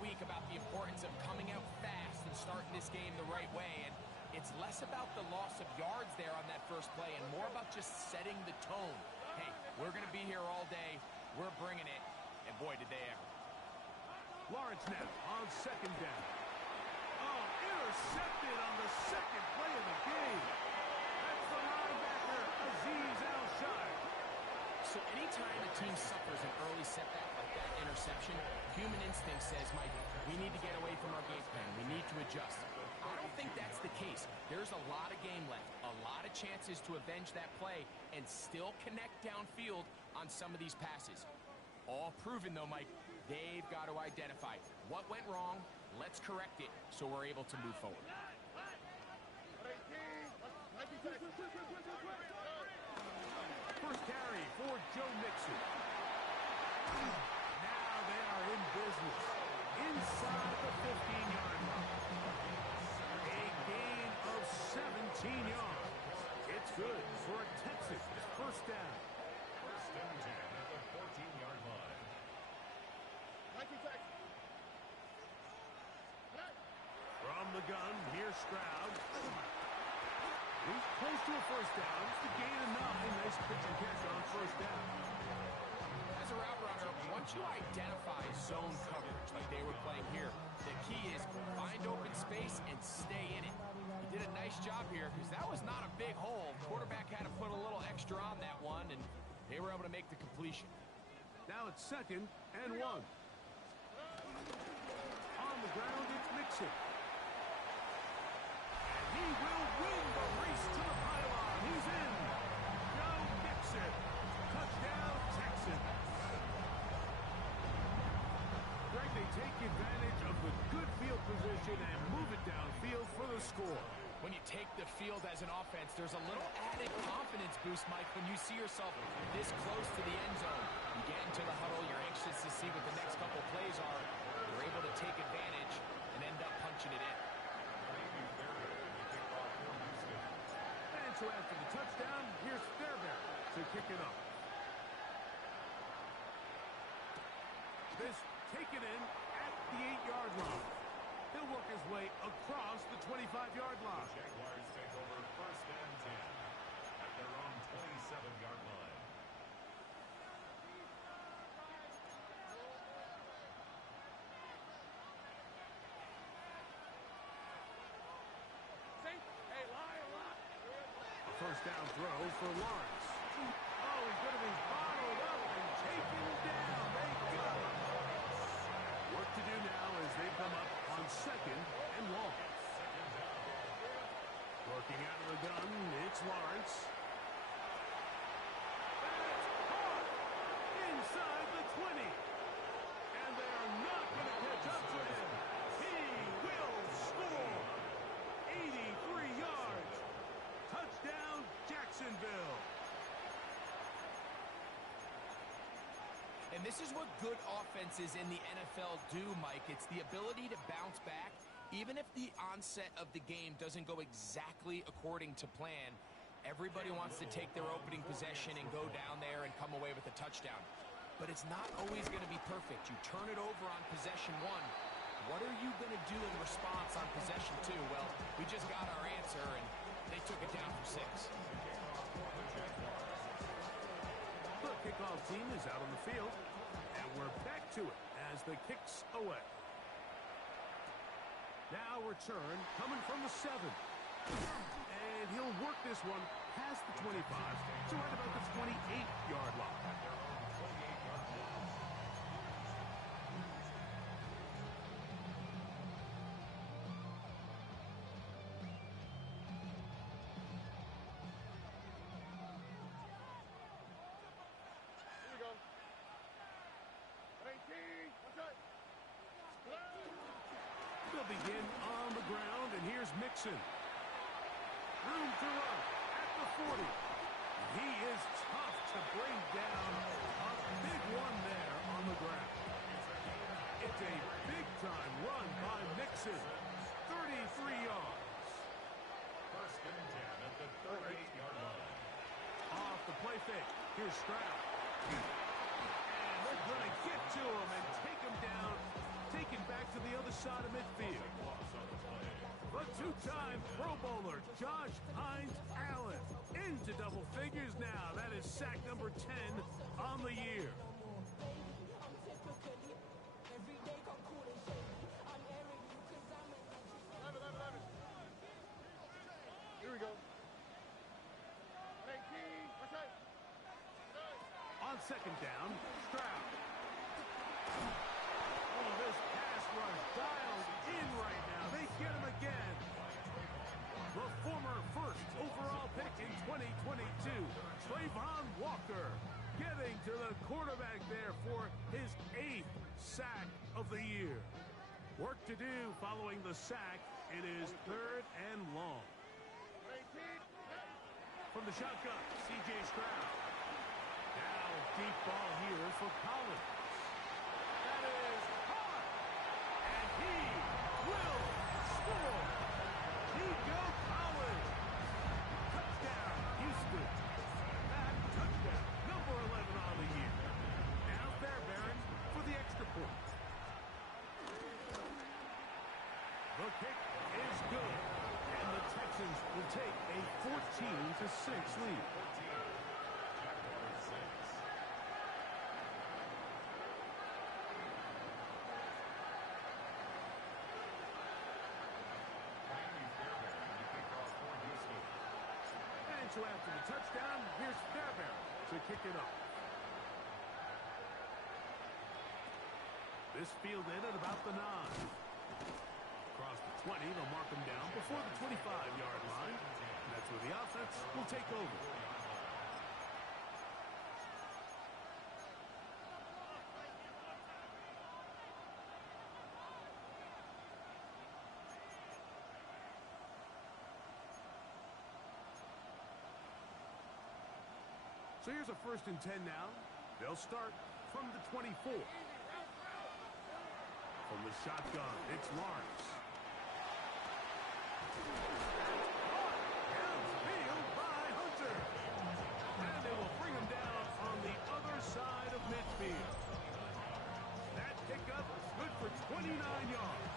week about the importance of coming out fast and starting this game the right way, and it's less about the loss of yards there on that first play and more about just setting the tone. Hey, we're going to be here all day. We're bringing it, and boy, did they ever. Lawrence now on second down. Oh, intercepted on the second play of the game. That's the linebacker, Azeez Al-Shire. So anytime a team suffers an early setback like that interception, human instinct says, Mike, we need to get away from our game plan. We need to adjust. I don't think that's the case. There's a lot of game left, a lot of chances to avenge that play and still connect downfield on some of these passes. All proven, though, Mike, they've got to identify what went wrong, let's correct it so we're able to move forward. First carry for Joe Mixon. Now they are in business inside the 15-yard line. A gain of 17 yards. It's good for a Texas first down. First and 10 at the 14-yard line. From the gun, here's Stroud. He's close to a first down. It's the gain of 9. Nice pitch and catch on first down. As a route runner, once you identify zone coverage like they were playing here, the key is find open space and stay in it. He did a nice job here because that was not a big hole. Quarterback had to put a little extra on that one, and they were able to make the completion. Now it's second and 1. On the ground, it's Mixon. And he will win the race to the pylon. He's in. Joe Mixon. Touchdown, Texans. Greg, they take advantage of the good field position and move it downfield for the score. When you take the field as an offense, there's a little added confidence boost, Mike, when you see yourself this close to the end zone. You get into the huddle, you're anxious to see what the next couple plays are. You're able to take advantage and end up punching it in. And so after the touchdown, here's Fairbairn to kick it up. This taken in at the 8-yard line. He'll work his way across the 25-yard line. The Jaguars take over first and 10 at their own 27-yard line. A first down throw for Lawrence. Oh, he's going to be bottled up and taken down. They got him. Work to do now as they come up on second and long. Working out of the gun, it's Lawrence. That's caught inside the 20. And they are not going to catch up to him. He will score. 83 yards. Touchdown, Jacksonville. And this is what good offenses in the NFL do, Mike. It's the ability to bounce back, even if the onset of the game doesn't go exactly according to plan. Everybody wants to take their opening possession and go down there and come away with a touchdown. But it's not always going to be perfect. You turn it over on possession 1. What are you going to do in response on possession 2? Well, we just got our answer, and they took it down for 6. The kickoff team is out on the field, and we're back to it as the kick's away. Now return coming from the 7. And he'll work this one past the 25 to right about the 28-yard line. They'll begin on the ground, and here's Mixon. Room to run at the 40. He is tough to bring down. A big one there on the ground. It's a big-time run by Mixon. 33 yards. First and 10 at the 38-yard line. Off the play fake. Here's Stroud. And they're going to get to him and take him down taken back to the other side of midfield. The two-time Pro Bowler, Josh Hines Allen, into double figures now. That is sack number 10 on the year. Here we go. On second down, Stroud. Oh, this pass rush dialed in right now. They get him again. The former first overall pick in 2022, Trayvon Walker, getting to the quarterback there for his 8th sack of the year. Work to do following the sack. It is 3rd and long. From the shotgun, C.J. Stroud. Now deep ball here for Collins. That is caught. And he will score. Nico Collins. Touchdown, Houston. That touchdown, number 11 on the year. Now Fairbairn for the extra point. The kick is good. And the Texans will take a 14-6 lead. And so after the touchdown, here's Fairbairn to kick it off. This fielded at about the 9. Across the 20, they'll mark him down before the 25-yard line. And that's where the offense will take over. So here's a 1st and 10 now. They'll start from the 24. From the shotgun, it's Lawrence. Downfield by Hunter. And they will bring him down on the other side of midfield. That pickup is good for 29 yards.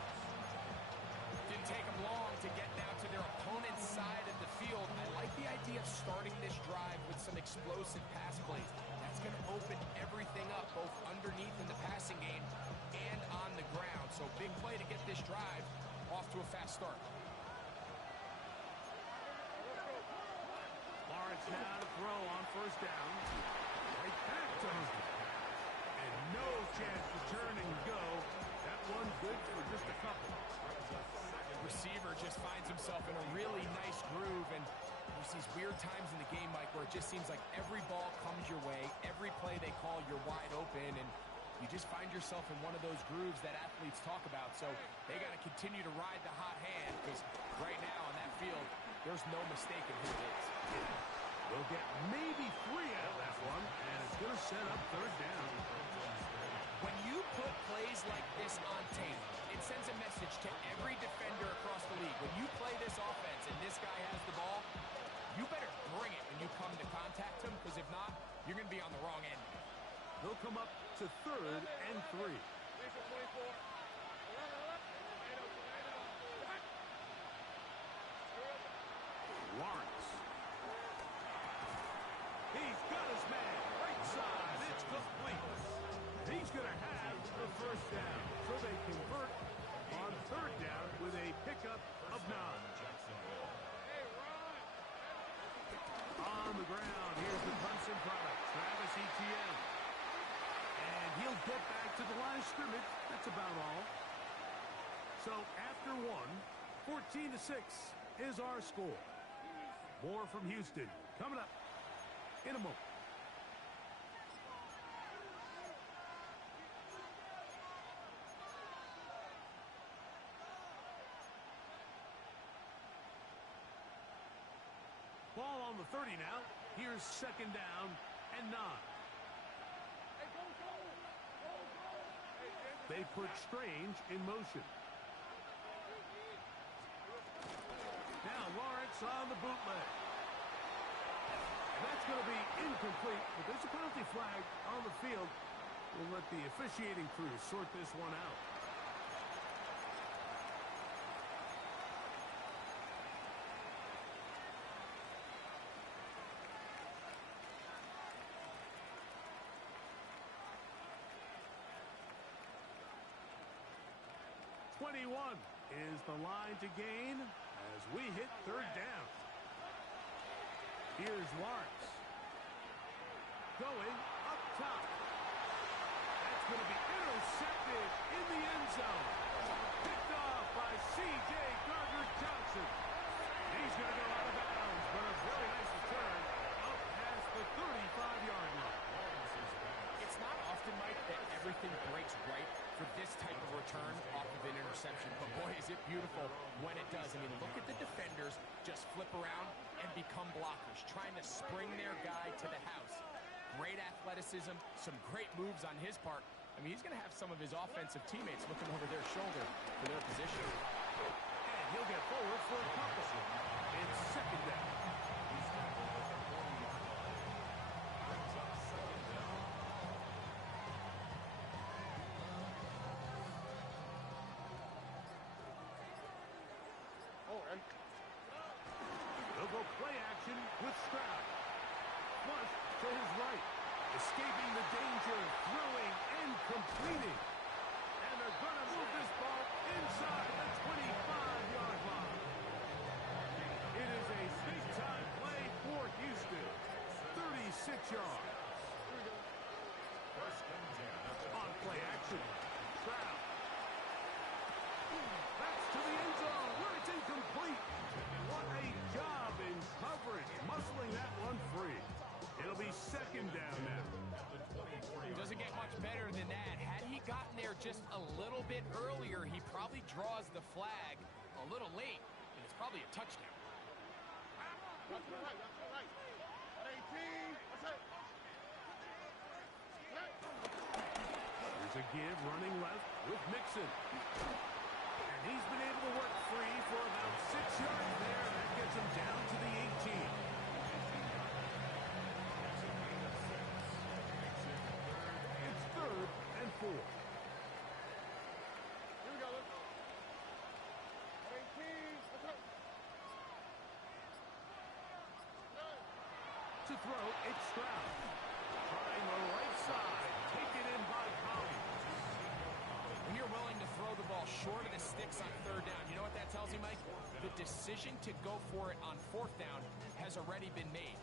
Didn't take them long to get down to their opponent's side of the field. I like the idea of starting this drive with some explosive pass plays. That's going to open everything up, both underneath in the passing game and on the ground. So big play to get this drive off to a fast start. Lawrence now to throw on 1st down. Right back to Hunter. And no chance to turn and go. That one good for just a couple. Receiver just finds himself in a really nice groove, and there's these weird times in the game, Mike, where it just seems like every ball comes your way, every play they call, you're wide open, and you just find yourself in one of those grooves that athletes talk about. So they got to continue to ride the hot hand, because right now on that field, there's no mistaking who it is. They'll get maybe 3 out of that one, and it's going to set up 3rd down. When you put plays like this on tape, it sends a message to every defender across the league. When you play this offense and this guy has the ball, you better bring it when you come to contact him, because if not, you're going to be on the wrong end. They'll come up to 3rd and 3. Lawrence. He's got his man. Right side. It's complete. He's going to have the 1st down. So they convert on 3rd down with a pickup of 9. On the ground, here's the Clemson product, Travis Etienne. And he'll get back to the line of scrimmage. That's about all. So after 14-6 is our score. More from Houston coming up in a moment. Ball on the 30 now. Here's 2nd down and 9. They put Strange in motion. Now Lawrence on the bootleg. That's going to be incomplete, but there's a penalty flag on the field. We'll let the officiating crew sort this one out. 21 is the line to gain as we hit third down. Here's Lawrence. Going up top. That's going to be intercepted in the end zone. Picked off by C.J. Gardner-Johnson. He's going to go out of bounds, but a very nice return up past the 35-yard line. It's not often, Mike, that everything breaks right for this type of return off of an interception. But, boy, is it beautiful when it does. I mean, look at the defenders just flip around and become blockers, trying to spring their guy to the house. Great athleticism, some great moves on his part. I mean, he's going to have some of his offensive teammates looking over their shoulder for their position. And he'll get forward for a couple. It's second down. They'll go play action with Stroud. Flush to his right. Escaping the danger, throwing and completing. And they're going to move this ball inside the 25-yard line. It is a big-time play for Houston. 36 yards. On play action. Stroud. That's to the end zone where it's incomplete. What a job in coverage, muscling that one free. It'll be second down now. Doesn't get much better than that. Had he gotten there just a little bit earlier, he probably draws the flag a little late, and it's probably a touchdown. Here's a give running left with Mixon. And he's been able to work free for about 6 yards there. That gets him down to the 18. It's 3rd and 4. Here we go. To throw, it's Stroud. Trying the right side. Taken in by Collins. When you're willing to throw the ball short of the sticks on 3rd down, you know what that tells you, Mike? The decision to go for it on 4th down has already been made.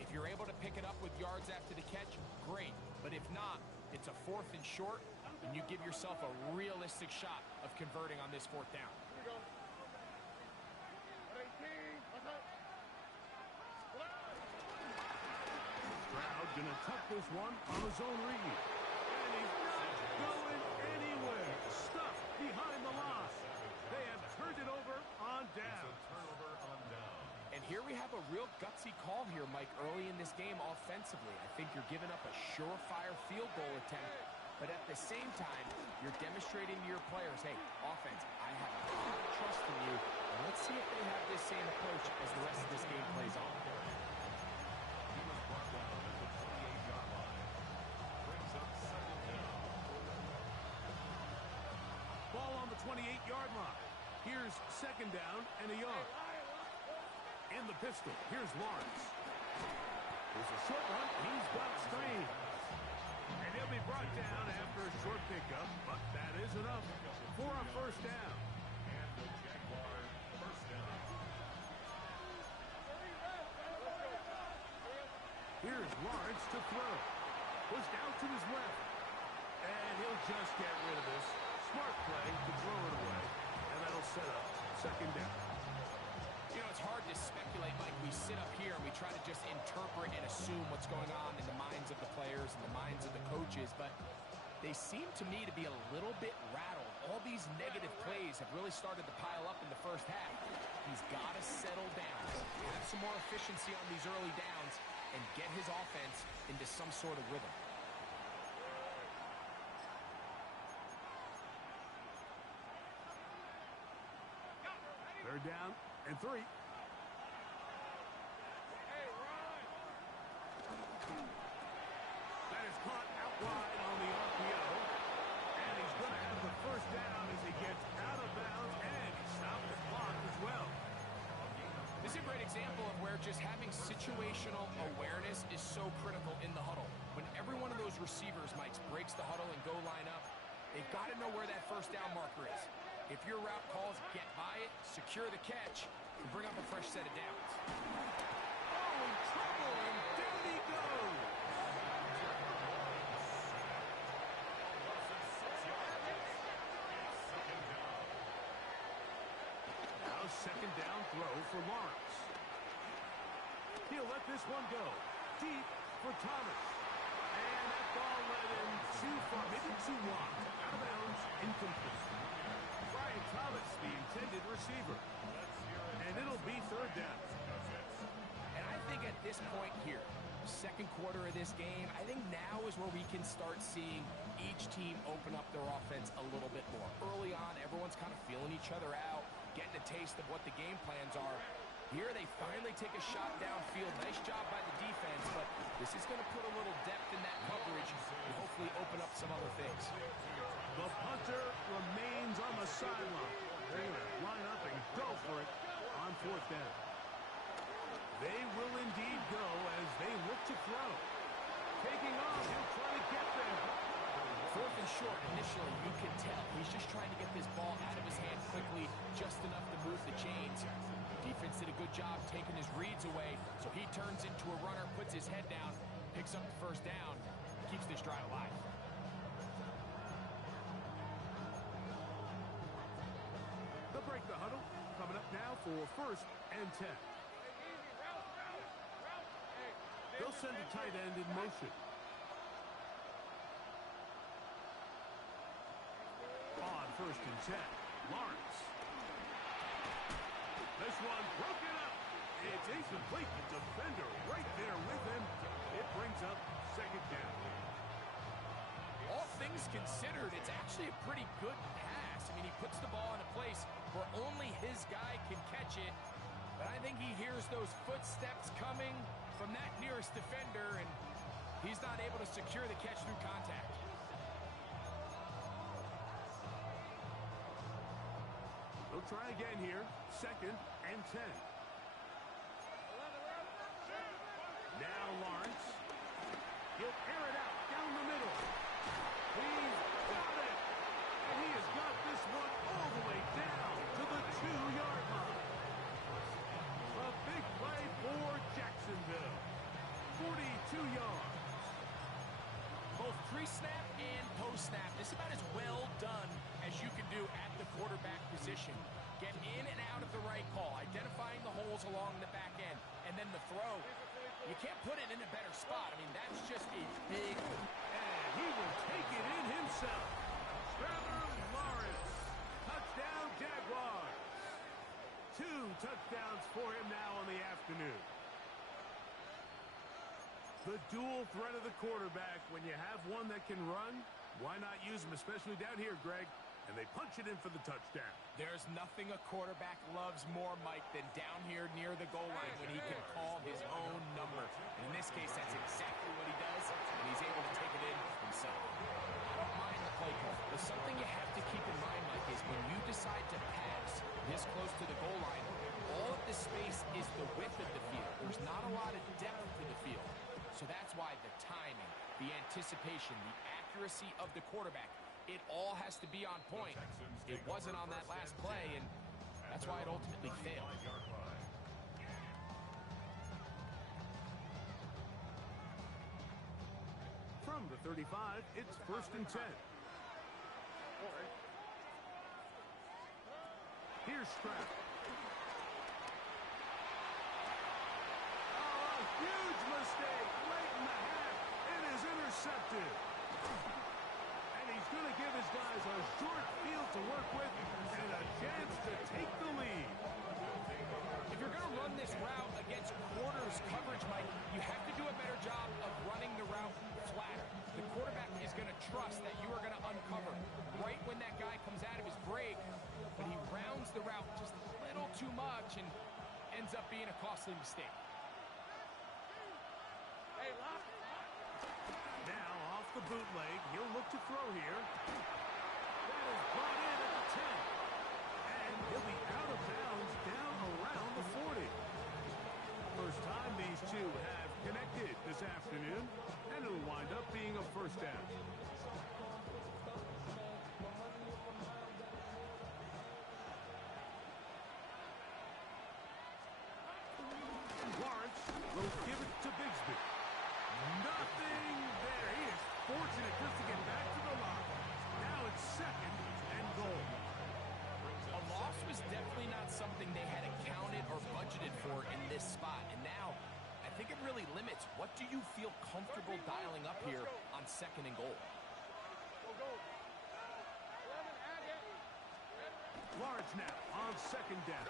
If you're able to pick it up with yards after the catch, great. But if not, it's a 4th and short, and you give yourself a realistic shot of converting on this 4th down. Stroud gonna tuck this one on his own read. And he's not going anywhere. Stuck behind the line. They have turned it over on down. And here we have a real gutsy call here, Mike, early in this game offensively. I think you're giving up a surefire field goal attempt, but at the same time, you're demonstrating to your players, hey, offense, I have a lot of trust in you. And let's see if they have this same approach as the rest of this game plays on. Ball on the 28-yard line. Here's second down and a yard. In the pistol, here's Lawrence. There's a short one. He's got screen. And he'll be brought down after a short pickup, but that is enough for a 1st down. And the Jaguar first down. Here's Lawrence to throw. Pushed out to his left. And he'll just get rid of this. Smart play to throw it away. And that'll set up second down. You know, it's hard to speculate, Mike. We sit up here and we try to just interpret and assume what's going on in the minds of the players and the minds of the coaches, but they seem to me to be a little bit rattled. All these negative plays have really started to pile up in the first half. He's got to settle down, have some more efficiency on these early downs, and get his offense into some sort of rhythm. Third down and 3. That is caught out wide on the RPO. And he's going to have the 1st down as he gets out of bounds, and he stopped the clock as well. This is a great example of where just having situational awareness is so critical in the huddle. When every one of those receivers, Mike, breaks the huddle and go line up, they've got to know where that 1st down marker is. If your route calls get by it, secure the catch, and bring up a fresh set of downs. Oh, in trouble, and down he goes. Now second down throw for Lawrence. He'll let this one go. Deep for Thomas. And that ball led him too far, maybe too wide. Out of bounds, incomplete. Brian Thomas, the intended receiver. And it'll be third down. And I think at this point here, second quarter of this game, I think now is where we can start seeing each team open up their offense a little bit more. Early on, everyone's kind of feeling each other out, getting a taste of what the game plans are. Here they finally take a shot downfield. Nice job by the defense, but this is going to put a little depth in that coverage and hopefully open up some other things. The punter remains on the sideline. They're going to line up and go for it on fourth down. They will indeed go as they look to throw. Taking off, he'll try to get there. Fourth and short, initially, you can tell he's just trying to get this ball out of his hand quickly, just enough to move the chains. Defense did a good job taking his reads away, so he turns into a runner, puts his head down, picks up the first down, keeps this drive alive. They'll break the huddle. Coming up now for first and 10. They'll send a tight end in motion. On first and 10, Lawrence. This one broken up. It's incomplete. The defender right there with him. It brings up second down. All things considered, it's actually a pretty good pass. I mean, he puts the ball in a place where only his guy can catch it. But I think he hears those footsteps coming from that nearest defender, and he's not able to secure the catch through contact. They'll try again here. Second and 10. Now Lawrence. He'll air it out down the middle. He's got it. And he has got this one all the way down to the 2-yard line. A big play for Jacksonville. 42 yards. Both pre-snap and post-snap, this is about as well done as you can do at the quarterback position. Get in and out of the right call, identifying the holes along the back end, and then the throw. You can't put it in a better spot. I mean, that's just a big... And he will take it in himself. Trevor Lawrence. Touchdown, Jaguars. 2 touchdowns for him now on the afternoon. The dual threat of the quarterback. When you have one that can run, why not use him, especially down here, Greg? And they punch it in for the touchdown. There's nothing a quarterback loves more, Mike, than down here near the goal line when he can call his own number. And in this case, that's exactly what he does, and he's able to take it in himself. I don't mind the play call, but something you have to keep in mind, Mike, is when you decide to pass this close to the goal line, all of the space is the width of the field. There's not a lot of depth to the field. So that's why the timing, the anticipation, the accuracy of the quarterback, it all has to be on point. It wasn't on that last play, and that's why it ultimately failed. From the 35, it's first and 10. Here's Stroud. Oh, a huge mistake late in the half. It is intercepted. And he's going to give his guys a short field to work with and a chance to take the lead. If you're going to run this route against quarters coverage, Mike, you have to do a better job of running the route flatter. The quarterback is going to trust that you are going to uncover right when that guy comes out of his break, but he rounds the route just a little too much and ends up being a costly mistake. Now off the bootleg, he'll look to throw here. That is brought in at the 10. And he'll be out of bounds down around the 40. First time these two have connected this afternoon, and it'll wind up being a first down. this spot. And now, I think it really limits what do you feel comfortable dialing up here on 2nd and goal. Large now on 2nd down.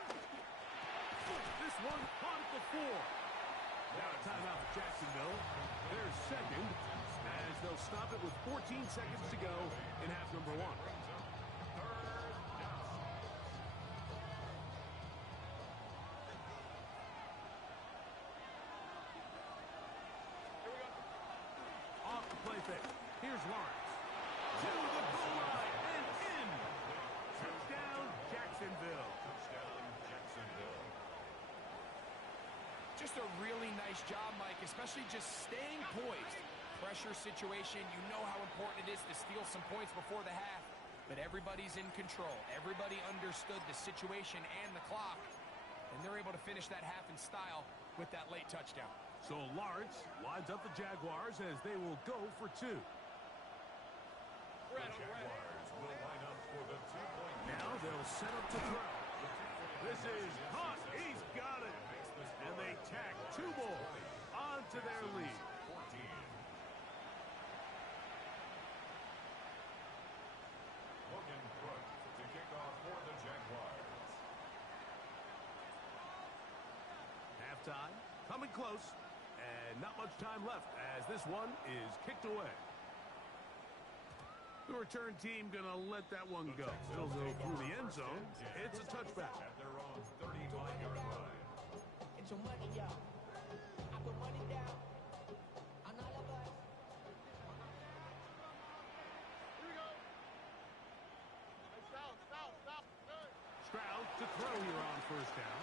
This one caught at the 4. Now a timeout for Jacksonville. They're 2nd as they'll stop it with 14 seconds to go in half number 1. Off the play fake. Here's Lawrence. To the goal line and in. Touchdown, Jacksonville. Just a really nice job, Mike, especially just staying poised. Pressure situation, you know how important it is to steal some points before the half, but everybody's in control. Everybody understood the situation and the clock, and they're able to finish that half in style with that late touchdown. So Lawrence lines up the Jaguars as they will go for 2. The Jaguars will line up for the 2-point. Now they'll set up to throw. This is caught. He's got it. And they tack 2 more onto their lead. 14. Logan Crook to kick off for the Jaguars. Halftime coming close. And not much time left as this one is kicked away. The return team going to let that one go. It'll go through the end zone. It's a touchback. At their own 35-yard line. Get your money, y'all. I put money down on all of us. Here we go. Stop. Stroud to throw here on 1st down.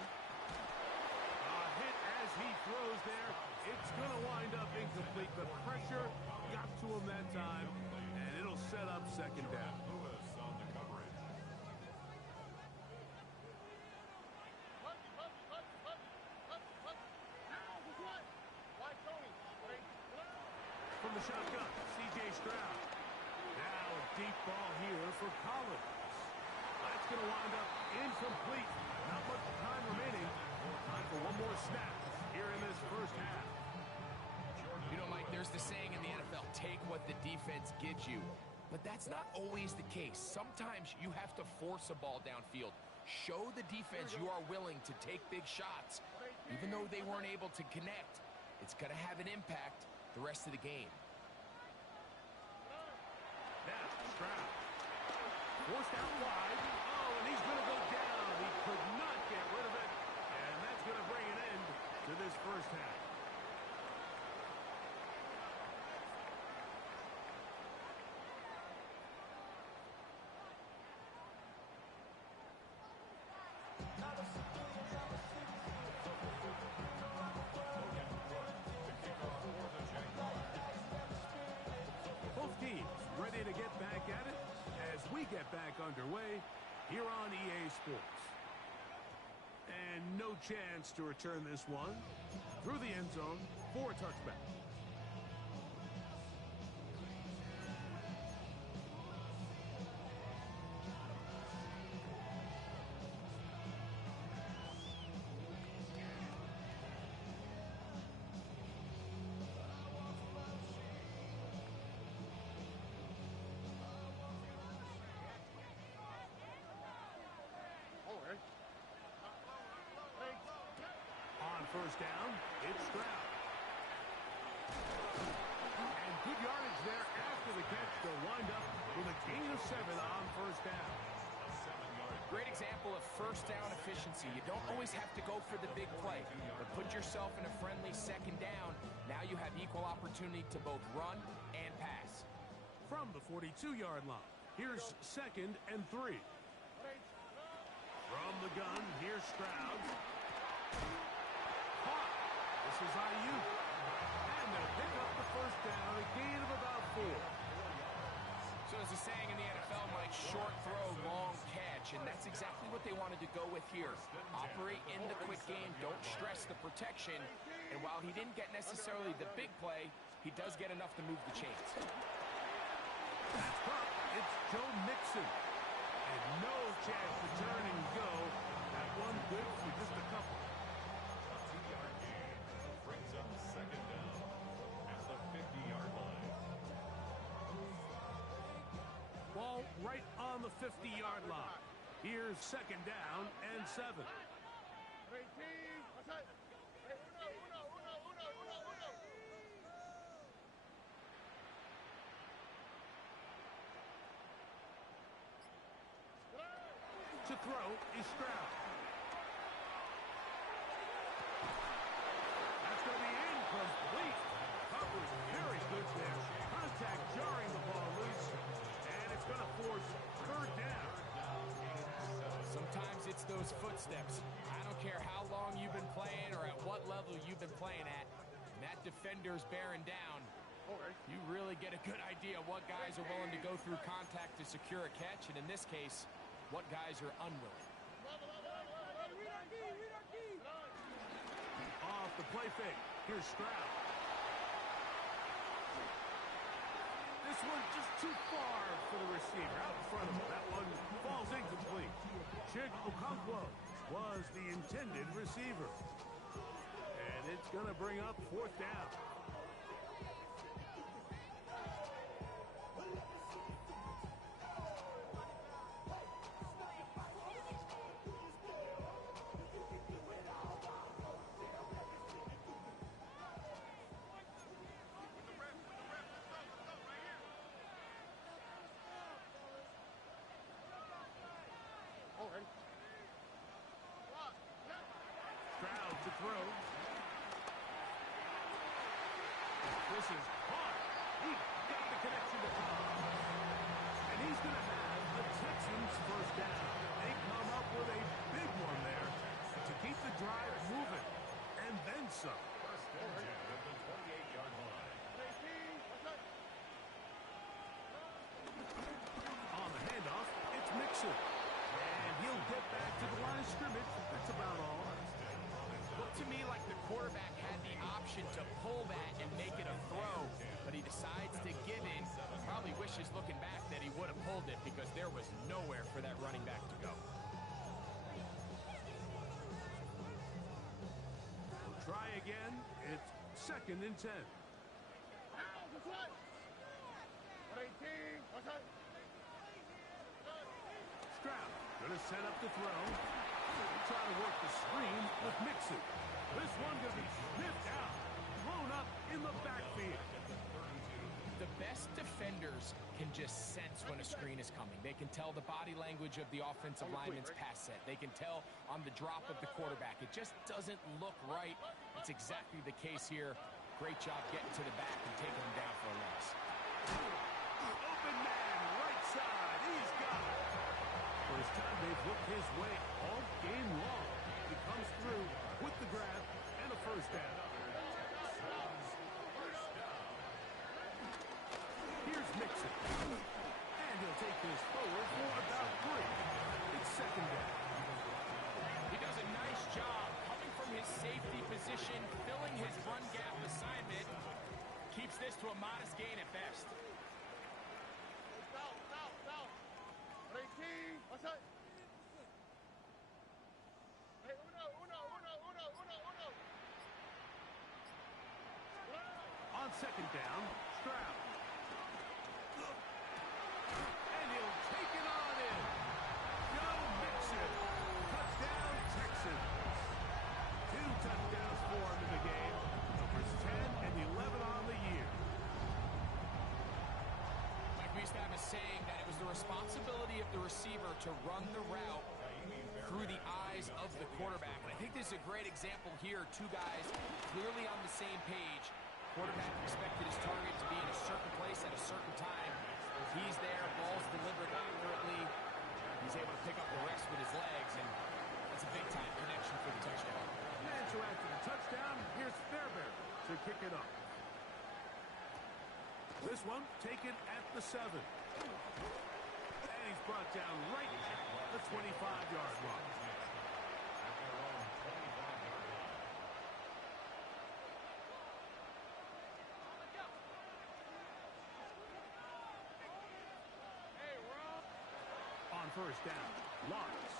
A hit as he throws there. It's going to wind up incomplete. The pressure got to him that time, and it'll set up 2nd down. Lewis on the coverage. From the shotgun, C.J. Stroud. Now a deep ball here for Collins. That's going to wind up incomplete. Not much time remaining. Time for one more snap here in this 1st half. You know, Mike, there's the saying in the NFL, take what the defense gives you. But that's not always the case. Sometimes you have to force a ball downfield. Show the defense you are willing to take big shots. Even though they weren't able to connect, it's going to have an impact the rest of the game. Now, Stroud. Forced out wide. Oh, and he's going to go down. He could not get rid of it. And that's going to bring an end to this 1st half. Both teams ready to get back at it as we get back underway here on EA Sports. And no chance to return this one through the end zone for a touchback. On 1st down, it's Stroud. And good yardage there after the catch. They'll wind up with a gain of 7 on 1st down. Great example of 1st down efficiency. You don't always have to go for the big play, but put yourself in a friendly 2nd down. Now you have equal opportunity to both run and pass. From the 42-yard line, here's 2nd and 3. From the gun, here's Stroud. Caught. This is IU. And they'll pick up the 1st down, a gain of about 4. So there's a saying in the NFL, Mike, short throw, long catch, and that's exactly what they wanted to go with here. Operate in the quick game, don't stress the protection, and while he didn't get necessarily the big play, he does get enough to move the chains. That's up. It's Joe Mixon. And no chance to turn and go. That one good for just a couple. on the 50-yard line. Here's second down and 7. To throw is Stroud. That's going to be incomplete. Coverage very good there. Contact jarring the ball loose. And it's going to force third down. Sometimes it's those footsteps. I don't care how long you've been playing or at what level you've been playing at. When that defender's bearing down, you really get a good idea what guys are willing to go through contact to secure a catch, and in this case, what guys are unwilling. Off the play fake. Here's Stroud. This one just too far for the receiver. Out in front of him. That one falls incomplete. Chig Okonkwo was the intended receiver. And it's going to bring up fourth down. Stroud to throw. This is hard. He got the connection to Cobb. And he's going to have the Texans first down. They come up with a big one there to keep the drive moving. And then some. First and 10 at the 28-yard line. On the handoff, it's Mixon. And he'll get back to the line of scrimmage. That's about all. Looked to me like the quarterback had the option to pull that and make it a throw, but he decides to give in. Probably wishes looking back that he would have pulled it because there was nowhere for that running back to go. Try again. It's second and 10. Stroud going to set up the throw. Try to work the screen with Mixon. This one going to be sniffed out. Thrown up in the backfield. The best defenders can just sense when a screen is coming. They can tell the body language of the offensive lineman's pass set. They can tell on the drop of the quarterback. It just doesn't look right. It's exactly the case here. Great job getting to the back and taking him down for a loss. Open man, right side. He's got it. First time they've looked his way all game long. He comes through with the grab and a first down. Here's Mixon. And he'll take this forward for about 3. It's second down. He does a nice job coming from his safety position, filling his run gap assignment. Keeps this to a modest gain at best. On second down, Stroud. And he'll take it on in. Joe Mixon. Touchdown, Texans. 2 touchdowns for him in the game. Numbers 10 and 11 on the year. Mike, we used to have a saying that it was the responsibility of the receiver to run the route through the eyes of the quarterback. And I think this is a great example here. Two guys clearly on the same page. Quarterback expected his target to be in a certain place at a certain time. He's there, ball's delivered accurately. He's able to pick up the rest with his legs, and that's a big-time connection for the touchdown. And so after the touchdown, here's Fairbairn to kick it up. This one taken at the 7. And he's brought down right at the 25-yard line. On first down, Lawrence.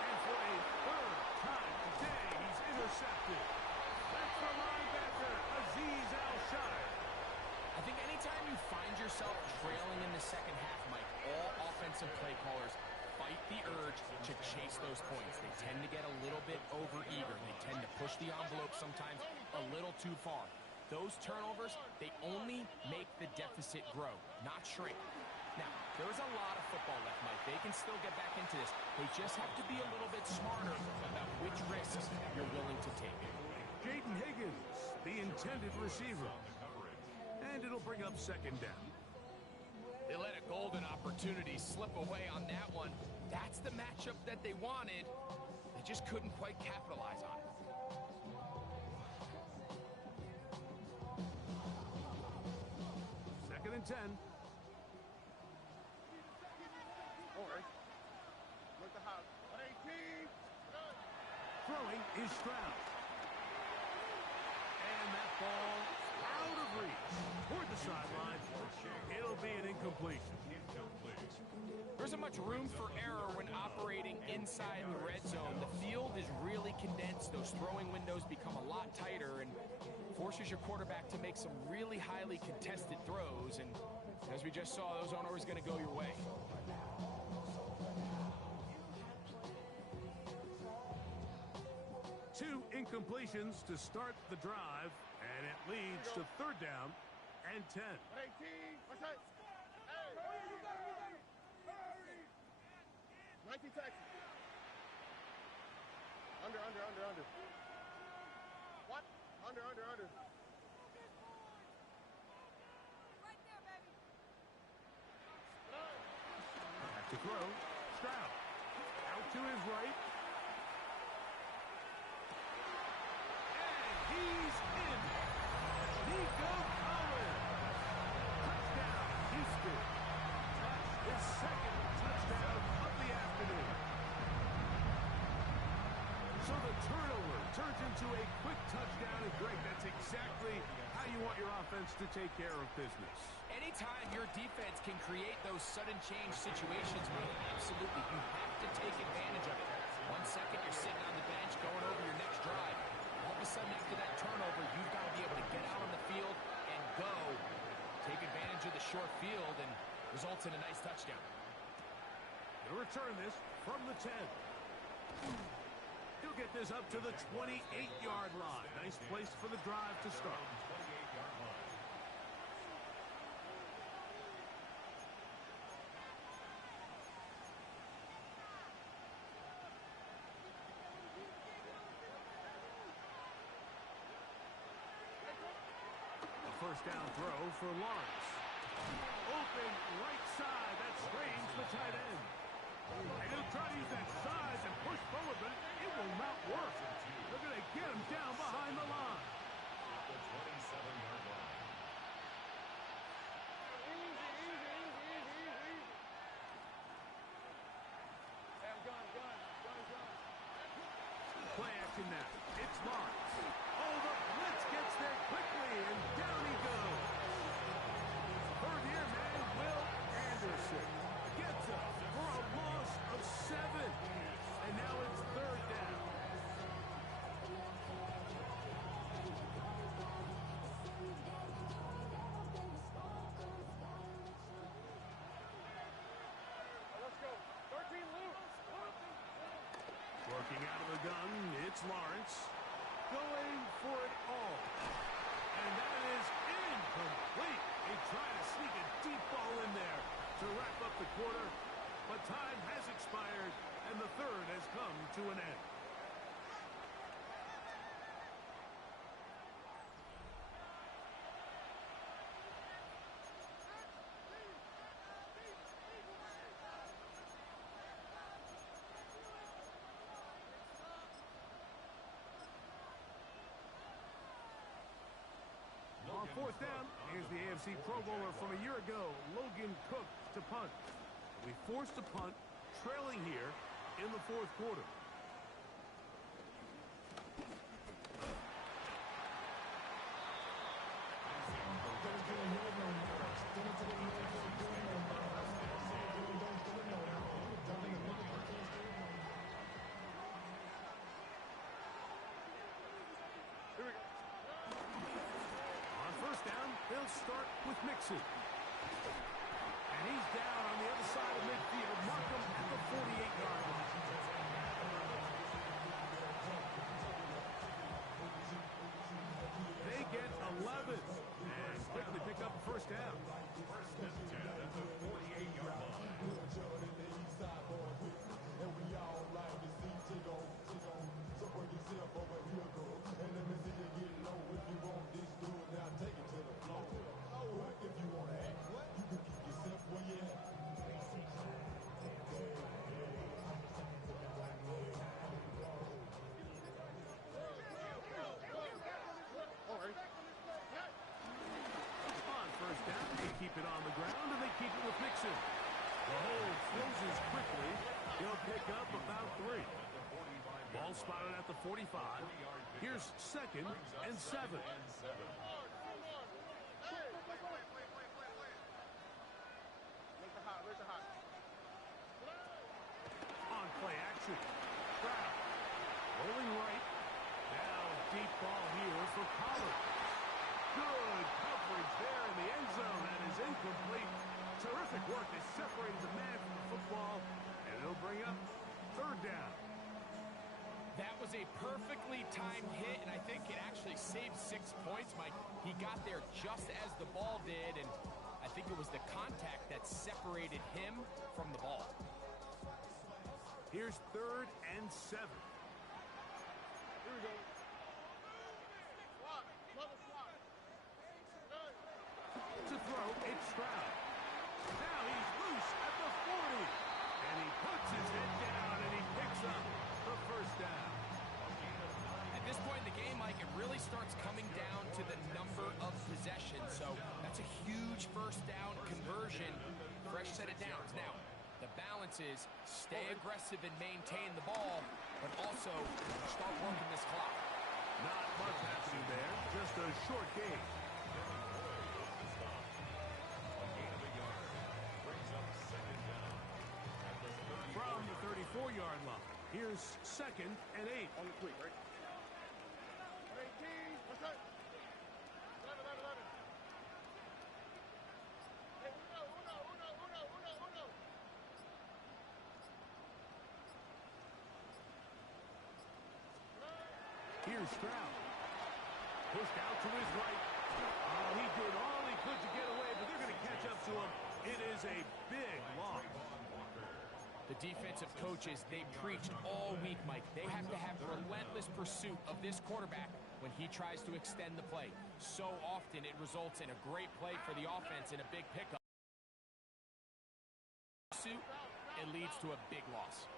And for a third time today, he's intercepted. That's the linebacker, Azeez Al-Shire. I think anytime you find yourself trailing in defensive play callers fight the urge to chase those points. They tend to get a little bit over-eager. They tend to push the envelope sometimes a little too far. Those turnovers, they only make the deficit grow, not shrink. Now, there is a lot of football left, Mike. They can still get back into this. They just have to be a little bit smarter about which risks you're willing to take. Jaden Higgins, the intended receiver. And it'll bring up second down. They let a golden opportunity slip away on that one. That's the matchup that they wanted. They just couldn't quite capitalize on it. Second and 10. Throwing is Stroud. And that ball out of reach toward the sideline. It'll be an incompletion. There isn't much room for error when operating inside the red zone. The field is really condensed. Those throwing windows become a lot tighter and forces your quarterback to make some really highly contested throws. And as we just saw, those aren't always going to go your way. Two incompletions to start the drive, and it leads to third down and 10. Under. What? Under. Back to throw. Stroud. Out to his right. And he's in. Nico Collins. Touchdown, Houston. That's his second touchdown of the afternoon. So the turnover turns into a quick touchdown, and Greg, that's exactly how you want your offense to take care of business. Anytime your defense can create those sudden change situations, absolutely, you have to take advantage of it. 1 second, you're sitting on the bench going over your next drive. All of a sudden, after that turnover, you've got to be able to get out on the field and go. Take advantage of the short field and results in a nice touchdown. He'll return this from the 10. He'll get this up to the 28-yard line. Nice place for the drive to start. A first down throw for Lawrence. Open right side. That's Strange, the tight end. And he'll try to use that size and push forward, but it will not work. They're going to get him down behind the line. The 27-yard line. Play action now. It's Lawrence. Oh, the blitz gets there quickly, and down he goes. Third-year man, Will Anderson, gets up for a loss of 7. And now it's third down. Working out of the gun, it's Lawrence. Going for it all. And that is incomplete. He tried to sneak a deep ball in there to wrap up the quarter, but time has expired, and the third has come to an end. On fourth down, here's the AFC Pro Bowler from a year ago, Logan Cook, to punt. We forced a punt, trailing here in the fourth quarter. On first down, they'll start with Mixon. And And he's down on the other side of midfield. Mark him at the 48-yard line. They get 11 and quickly pick up a first down. First and 10 at the 48-yard line. On first down, they keep it on the ground, and they keep it with Mixon. The hold closes quickly. He'll pick up about 3. Ball spotted at the 45. Here's 2nd and 7. On play action. Stroud. Rolling right. Now deep ball here for Pollard. Good coverage there in the end zone. That is incomplete. Terrific work. They separated the man from the football, and it'll bring up 3rd down. That was a perfectly timed hit, and I think it actually saved 6 points, Mike. He got there just as the ball did, and I think it was the contact that separated him from the ball. Here's 3rd and 7. Here we go. Swat. Another swat. To throw, it's Stroud. Now he's loose at the 40. And he puts his head down, and he picks up the first down. At this point in the game, Mike, it really starts coming down to the number of possessions. So that's a huge first down conversion. Fresh set of downs. Now, the balance is stay aggressive and maintain the ball, but also start working this clock. Not much happening there. Just a short game. From the 34-yard line, here's 2nd and 8. On the quick, right? 18. What's that? 11. Hey, uno. Here's Stroud. Pushed out to his right. Oh, he did all he could to get away, but they're going to catch up to him. It is a big loss. The defensive coaches, they preach all week, Mike. They have to have relentless pursuit of this quarterback when he tries to extend the play. So often it results in a great play for the offense and a big pickup. It leads to a big loss.